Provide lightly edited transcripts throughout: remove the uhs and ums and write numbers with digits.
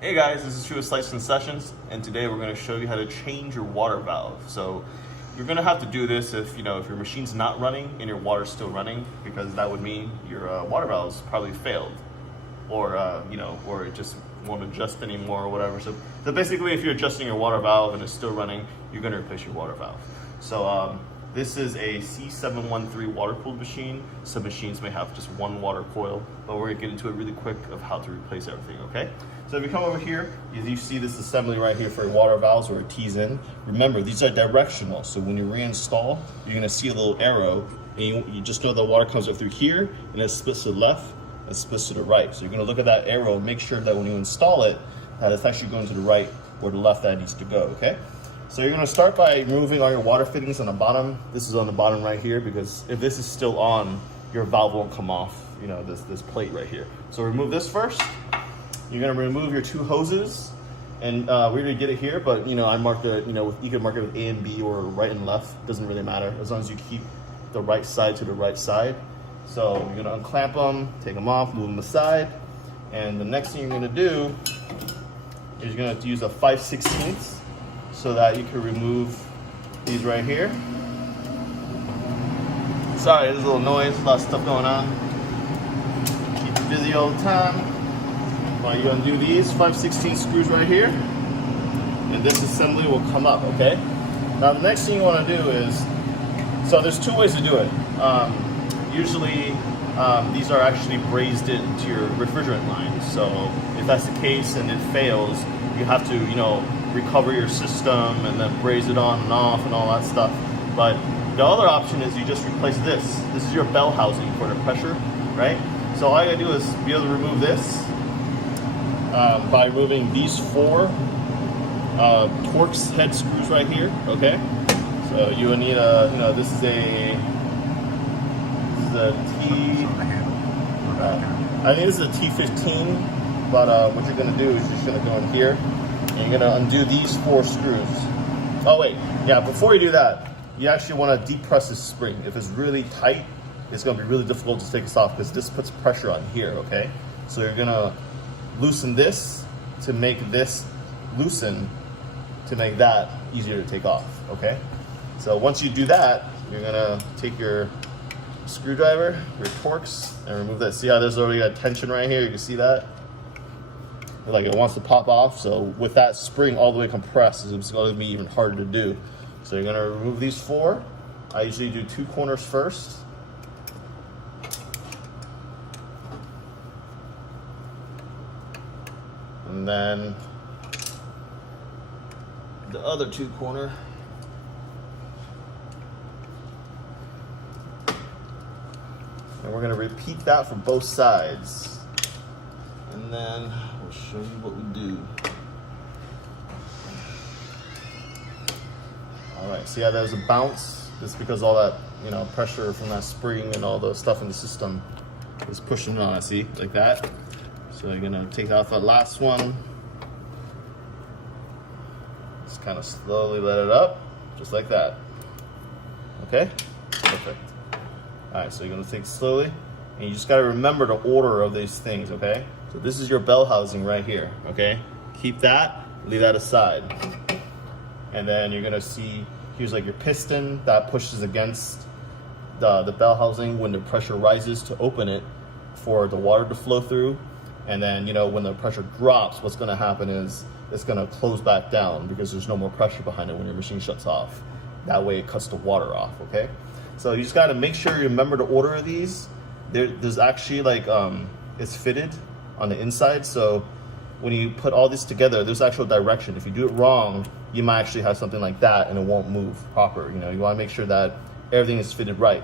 Hey guys, this is True Slice Concessions, and today we're going to show you how to change your water valve. So you're going to have to do this if your machine's not running and your water's still running, because that would mean your water valve's probably failed, or or it just won't adjust anymore or whatever. So basically, if you're adjusting your water valve and it's still running, you're going to replace your water valve. So this is a C713 water-cooled machine. Some machines may have just one water coil, but we're gonna get into it really quick of how to replace everything, okay? So if you come over here, you see this assembly right here for your water valves where it tees in. Remember, these are directional, so when you reinstall, you're gonna see a little arrow, and you just know the water comes up through here, and it splits to the left, and splits to the right. So you're gonna look at that arrow and make sure that when you install it, that it's actually going to the right or the left that it needs to go, okay? So you're gonna start by removing all your water fittings on the bottom. This is on the bottom right here, because if this is still on, your valve won't come off, this plate right here. So remove this first. You're gonna remove your two hoses, and we're gonna get it here, but I marked it, you can mark it with A and B or right and left, doesn't really matter, as long as you keep the right side to the right side. So you're gonna unclamp them, take them off, move them aside, and the next thing you're gonna do is you're gonna use a 5/16 so that you can remove these right here. Sorry, there's a little noise, a lot of stuff going on. Keep you busy all the time. Well, you're gonna do these 5/16 screws right here, and this assembly will come up, okay? Now the next thing you wanna do is, so there's two ways to do it. Usually, these are actually brazed into your refrigerant line. So if that's the case and it fails, you have to, recover your system and then braze it on and off and all that stuff. But the other option is you just replace this. This is your bell housing for the pressure, right? So all you gotta do is be able to remove this by removing these four Torx head screws right here, okay? So you will need this is a T, I think this is a T15, but what you're gonna do is you're just gonna go in here, and you're gonna undo these four screws. Oh wait, yeah, before you do that, you actually wanna depress this spring. If it's really tight, it's gonna be really difficult to take this off because this puts pressure on here, okay? So you're gonna loosen this to make this loosen to make that easier to take off, okay? So once you do that, you're gonna take your screwdriver, your Torx, and remove that. See how there's already a tension right here? You can see that? Like it wants to pop off. So with that spring all the way compressed, it's going to be even harder to do. So you're going to remove these four. I usually do two corners first. And then the other two corner. And we're going to repeat that for both sides. And then we'll show you what we do. All right, see how there's a bounce? It's because all that, pressure from that spring and all the stuff in the system is pushing on, see, like that. So you're gonna take off that last one. Just kind of slowly let it up, just like that. Okay, perfect. All right, so you're gonna take it slowly, and you just gotta remember the order of these things, okay? So this is your bell housing right here, okay? Keep that, leave that aside. And then you're gonna see, here's like your piston that pushes against the bell housing when the pressure rises to open it for the water to flow through. And then, when the pressure drops, what's gonna happen is it's gonna close back down because there's no more pressure behind it when your machine shuts off. That way it cuts the water off, okay? So you just gotta make sure you remember the order of these. There's actually it's fitted on the inside, so when you put all this together, there's actual direction. If you do it wrong, you might actually have something like that and it won't move proper. You wanna make sure that everything is fitted right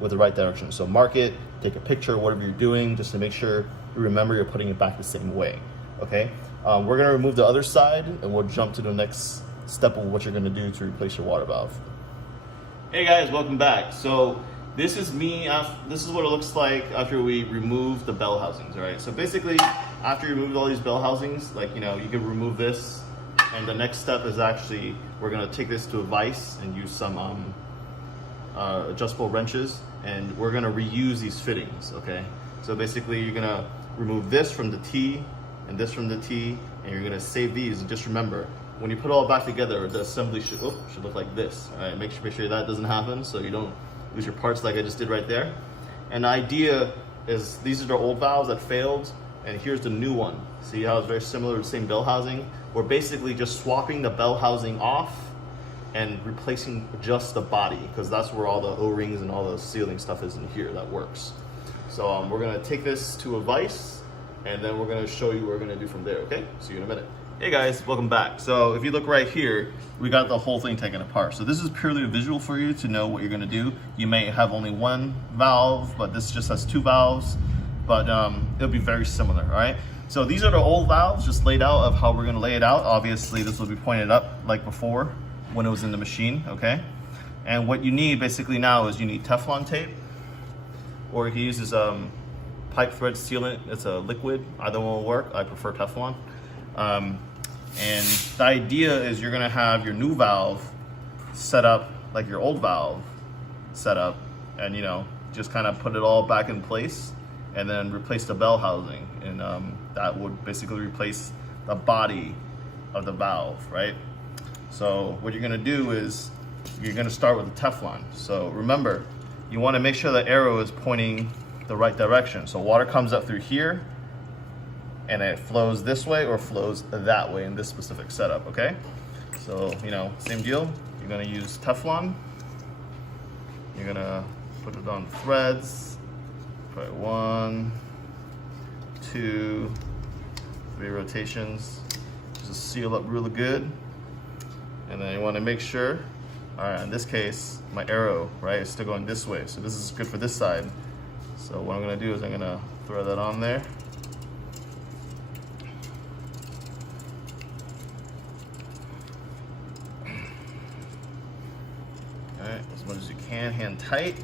with the right direction. So mark it, take a picture, whatever you're doing, just to make sure you remember you're putting it back the same way, okay? We're gonna remove the other side and we'll jump to the next step of what you're gonna do to replace your water valve. Hey guys, welcome back. So this is this is what it looks like after we remove the bell housings, all right? So basically, after you remove all these bell housings, you can remove this, and the next step is actually, we're gonna take this to a vise and use some adjustable wrenches, and we're gonna reuse these fittings, okay? So basically, you're gonna remove this from the T, and this from the T, and you're gonna save these. And just remember, when you put it all back together, the assembly should look like this. All right, make sure that doesn't happen so you don't lose your parts like I just did right there. And the idea is these are the old valves that failed, and here's the new one. See how it's very similar to the same bell housing? We're basically just swapping the bell housing off and replacing just the body, because that's where all the O-rings and all the sealing stuff is in here that works. So we're gonna take this to a vise, and then we're gonna show you what we're gonna do from there, okay? See you in a minute. Hey guys, welcome back. So if you look right here, we got the whole thing taken apart. So this is purely a visual for you to know what you're gonna do. You may have only one valve, but this just has two valves, but it'll be very similar, all right? So these are the old valves just laid out of how we're gonna lay it out. Obviously this will be pointed up like before when it was in the machine, okay? And what you need basically now is you need Teflon tape, or you can use this pipe thread sealant. It's a liquid, either one will work. I prefer Teflon. And the idea is you're gonna have your new valve set up like your old valve set up, and just kind of put it all back in place, and then replace the bell housing, and that would basically replace the body of the valve, right? So what you're gonna do is you're gonna start with the Teflon. So remember, you wanna make sure the arrow is pointing the right direction. So water comes up through here, and it flows this way or flows that way in this specific setup, okay? So, same deal. You're gonna use Teflon. You're gonna put it on threads. Probably 1, 2, 3 rotations. Just seal up really good. And then you wanna make sure, all right, in this case, my arrow, right, is still going this way. So this is good for this side. So what I'm gonna do is I'm gonna throw that on there. As much as you can, hand tight.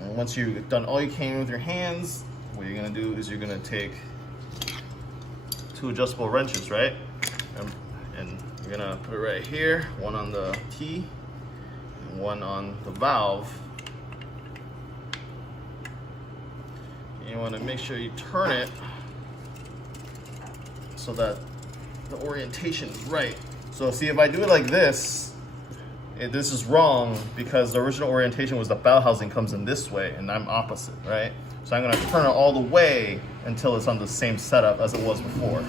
And once you've done all you can with your hands, what you're gonna do is you're gonna take 2 adjustable wrenches, right? And you're gonna put it right here, one on the T and one on the valve. And you wanna make sure you turn it so that the orientation is right. So see, if I do it like this, this is wrong because the original orientation was the bell housing comes in this way, and I'm opposite, right? So I'm gonna turn it all the way until it's on the same setup as it was before.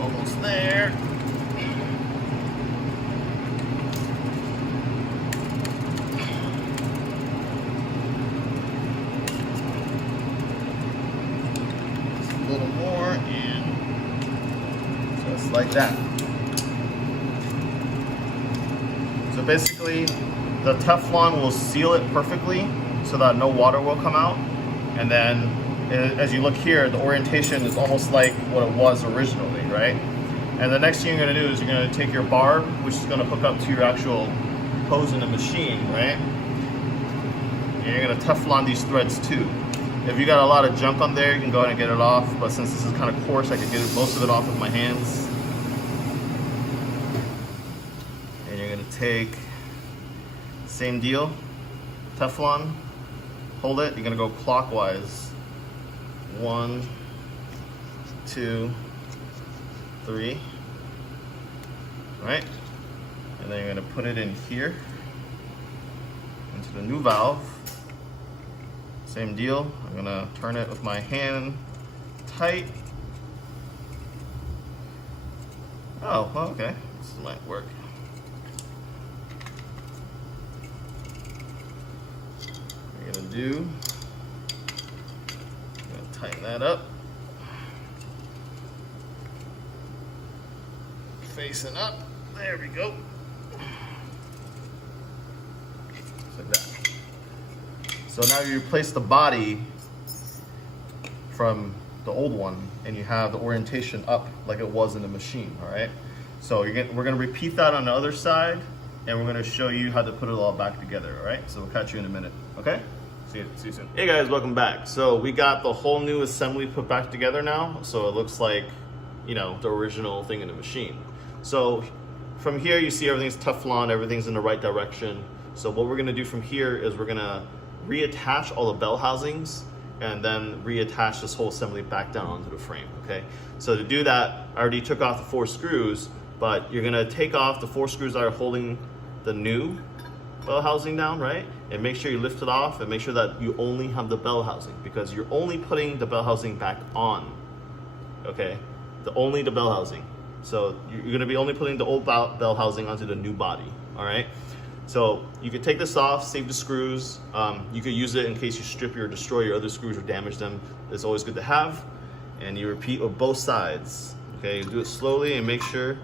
Almost there. Little more, and just like that. So basically the Teflon will seal it perfectly so that no water will come out, and then as you look here, the orientation is almost like what it was originally, right? And the next thing you're going to do is you're going to take your barb, which is going to hook up to your actual hose in the machine, right? And you're going to Teflon these threads too. If you got a lot of junk on there, you can go ahead and get it off, but since this is kind of coarse, I can get most of it off with my hands. And you're gonna take, same deal, Teflon, hold it, you're gonna go clockwise. 1, 2, 3, right? And then you're gonna put it in here, into the new valve. Same deal, I'm gonna turn it with my hand tight. Oh, okay, this might work. What you're gonna do, I'm gonna tighten that up. Facing up, there we go. Just like that. So now you replace the body from the old one, and you have the orientation up like it was in the machine, all right? So we're gonna repeat that on the other side, and we're gonna show you how to put it all back together, all right? So we'll catch you in a minute, okay? See you soon. Hey guys, welcome back. So we got the whole new assembly put back together now, so it looks like, the original thing in the machine. So from here you see everything's Teflon, everything's in the right direction. So what we're gonna do from here is we're gonna reattach all the bell housings and then reattach this whole assembly back down onto the frame, okay? So to do that, I already took off the 4 screws, but you're gonna take off the 4 screws that are holding the new bell housing down, right? And make sure you lift it off and make sure that you only have the bell housing, because you're only putting the bell housing back on, okay? Only the bell housing. So you're gonna be only putting the old bell housing onto the new body, all right? So you could take this off, save the screws. You could use it in case you strip or destroy your other screws or damage them. It's always good to have. And you repeat with both sides, okay? Do it slowly and make sure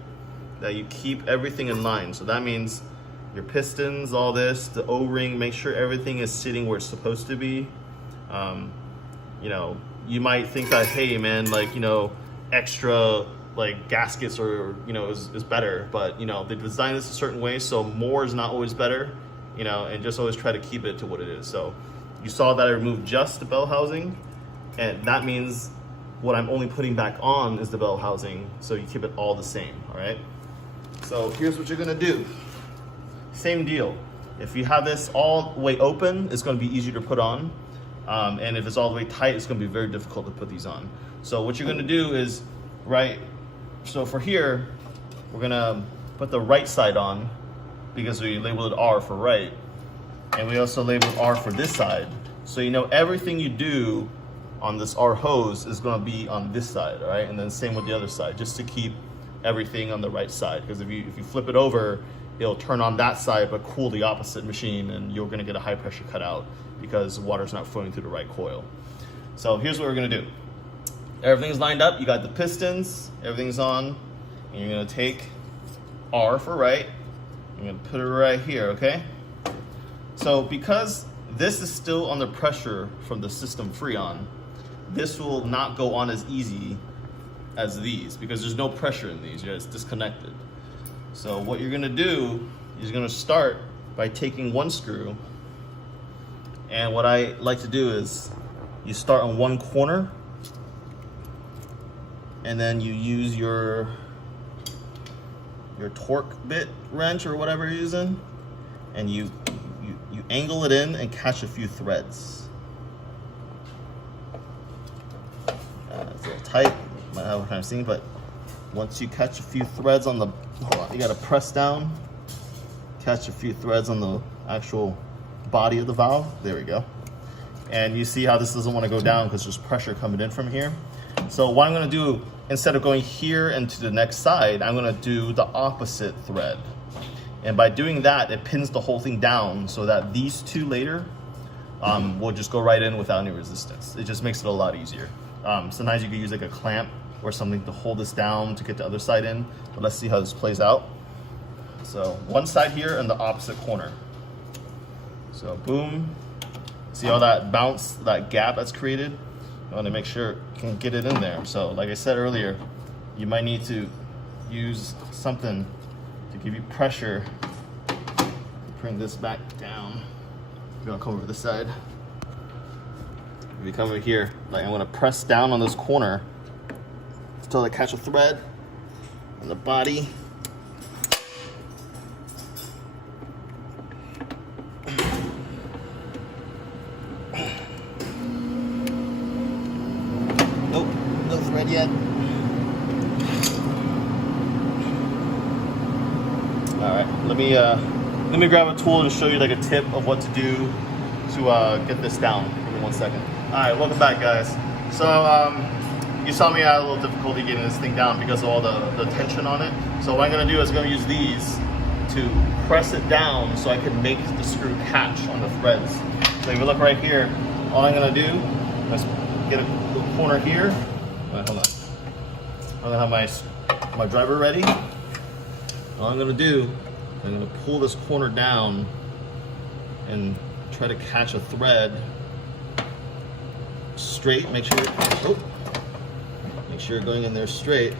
that you keep everything in line. So that means your pistons, all this, the O-ring, make sure everything is sitting where it's supposed to be. You know, you might think that, hey man, like, you know, extra like gaskets or, you know, is better, but you know, they design this a certain way, so more is not always better, you know, and just always try to keep it to what it is. So you saw that I removed just the bell housing, and that means what I'm only putting back on is the bell housing, so you keep it all the same, all right? So here's what you're gonna do. Same deal. If you have this all the way open, it's gonna be easier to put on. And if it's all the way tight, it's gonna be very difficult to put these on. So what you're gonna do is, right, so for here, we're gonna put the right side on because we labeled it R for right. And we also labeled R for this side. So you know everything you do on this R hose is gonna be on this side, all right? And then same with the other side, just to keep everything on the right side. Because if you flip it over, it'll turn on that side but cool the opposite machine, and you're gonna get a high pressure cutout because water's not flowing through the right coil. So here's what we're gonna do. Everything's lined up, you got the pistons, everything's on, and you're gonna take R for right, you're gonna put it right here, okay? So because this is still under pressure from the system Freon, this will not go on as easy as these because there's no pressure in these, it's disconnected. So what you're gonna do is you're gonna start by taking one screw, and what I like to do is you start on one corner, and then you use your torque bit wrench or whatever you're using, and you angle it in and catch a few threads. It's a little tight, might have a hard time seeing, but once you catch a few threads on the, hold on, you gotta press down, catch a few threads on the actual body of the valve, there we go. And you see how this doesn't wanna go down because there's pressure coming in from here. So what I'm gonna do, instead of going here and to the next side, I'm gonna do the opposite thread. And by doing that, it pins the whole thing down so that these two later will just go right in without any resistance. It just makes it a lot easier. Sometimes you could use like a clamp or something to hold this down to get the other side in, but let's see how this plays out. So one side here and the opposite corner. So boom, see all that bounce, that gap that's created? I want to make sure you can get it in there. So like I said earlier, you might need to use something to give you pressure. Bring this back down. You're gonna come over this side. If you come over here, like I'm gonna press down on this corner until I catch a thread on the body. Nope, no thread yet. All right, let me grab a tool and show you like a tip of what to do to get this down. Give me 1 second. All right, welcome back, guys. So you saw me had a little difficulty getting this thing down because of all the tension on it. So what I'm gonna do is I'm gonna use these to press it down so I can make the screw catch on the threads. So if you look right here, all I'm gonna do is get a little corner here. Hold on. I'm gonna have my driver ready. All I'm gonna do, I'm gonna pull this corner down and try to catch a thread straight. Make sure you're going in there straight.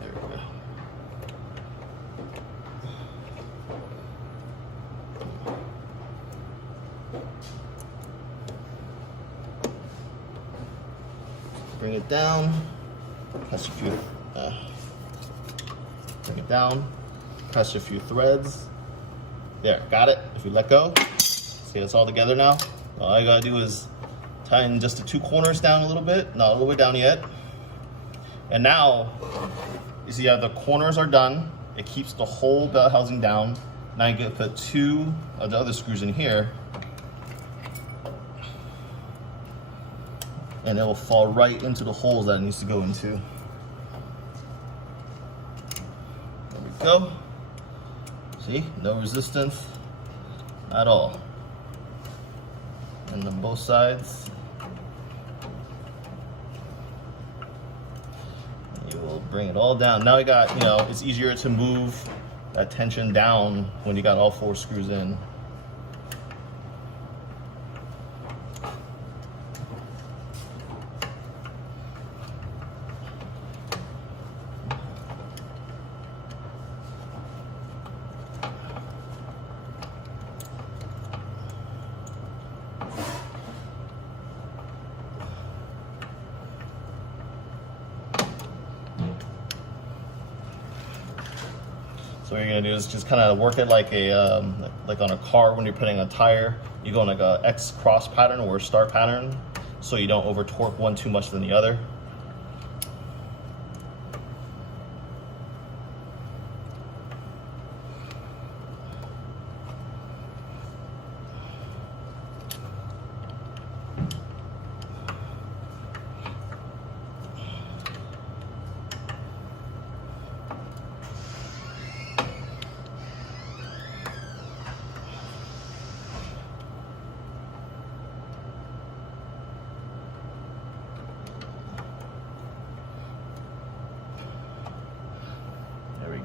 There we go. Bring it down. Catch a few Bring it down, press a few threads. There, got it. If you let go, see it's all together now. All you gotta do is tighten just the 2 corners down a little bit, not all the way down yet. And now, you see how the corners are done. It keeps the whole belt housing down. Now you can put 2 of the other screws in here, and it will fall right into the holes that it needs to go into. There we go. See, no resistance at all. And then both sides. You will bring it all down. Now you got, you know, it's easier to move that tension down when you got all 4 screws in. So what you're gonna do is just kind of work it like a like on a car when you're putting a tire. You go in like a X cross pattern or a star pattern, so you don't over torque one too much than the other.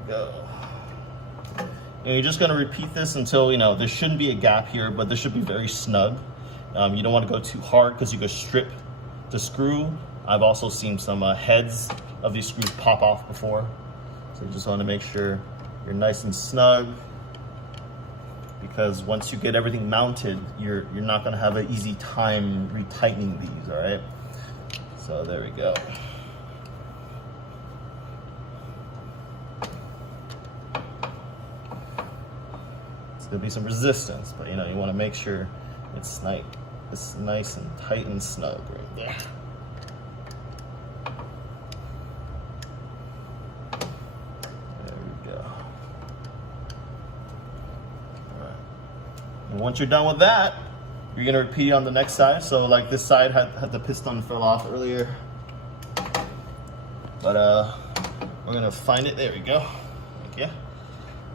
Go. And you're just going to repeat this until, you know, there shouldn't be a gap here, but this should be very snug. You don't want to go too hard because you could strip the screw. I've also seen some heads of these screws pop off before. So you just want to make sure you're nice and snug, because once you get everything mounted, you're not going to have an easy time retightening these, all right? So there we go. There'll be some resistance, but you know, you want to make sure it's nice and tight and snug right there. There we go. All right. And once you're done with that, you're gonna repeat on the next side. So like this side had the piston fell off earlier, but we're gonna find it. There we go. Okay.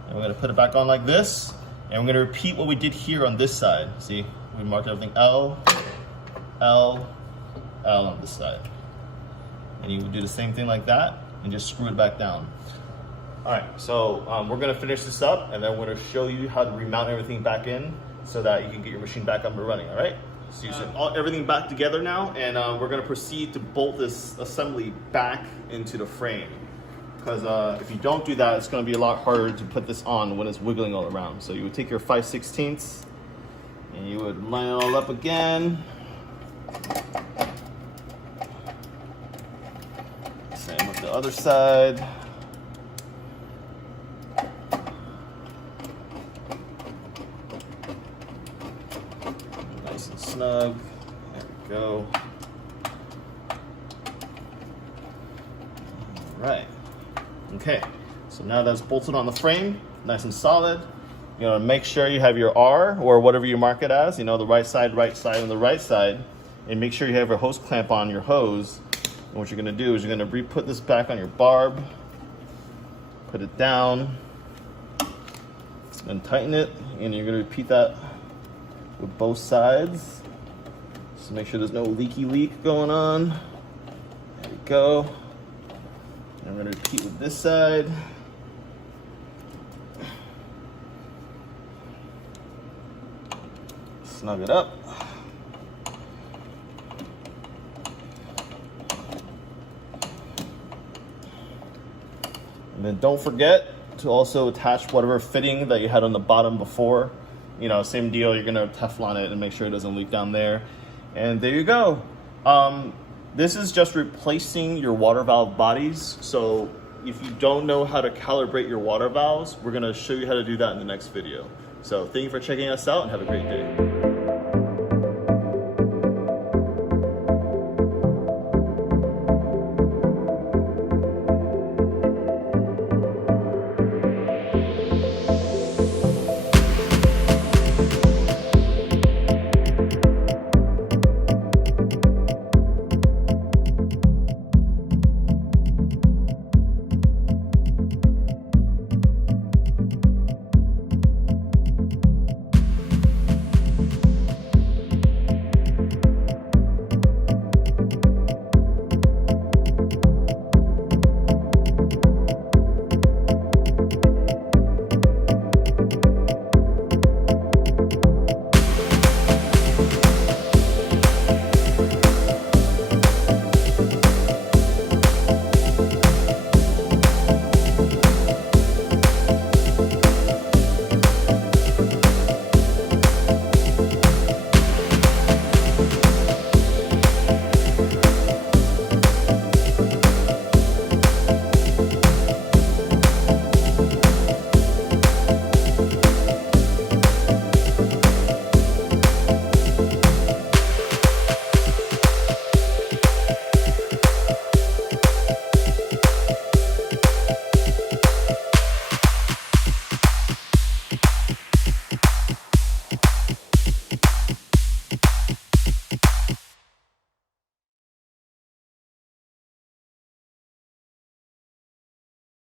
And we're gonna put it back on like this. And we're going to repeat what we did here on this side. See, we marked everything L, L, L on this side. And you would do the same thing like that and just screw it back down. All right, so we're going to finish this up, and then we're going to show you how to remount everything back in so that you can get your machine back up and running, all right? So you set everything back together now, and we're going to proceed to bolt this assembly back into the frame. Because if you don't do that, it's going to be a lot harder to put this on when it's wiggling all around. So you would take your 5/16 and you would line it all up again. Same with the other side. Nice and snug. There we go. All right. Okay, so now that's bolted on the frame, nice and solid. You know, make sure you have your R or whatever you mark it as, you know, the right side, and the right side, and make sure you have your hose clamp on your hose. And what you're gonna do is you're gonna re-put this back on your barb, put it down, and tighten it, and you're gonna repeat that with both sides. Just make sure there's no leaky leak going on. There we go. I'm going to repeat with this side. Snug it up. And then don't forget to also attach whatever fitting that you had on the bottom before. You know, same deal, you're going to Teflon it and make sure it doesn't leak down there. And there you go. This is just replacing your water valve bodies. So if you don't know how to calibrate your water valves, we're gonna show you how to do that in the next video. So thank you for checking us out and have a great day.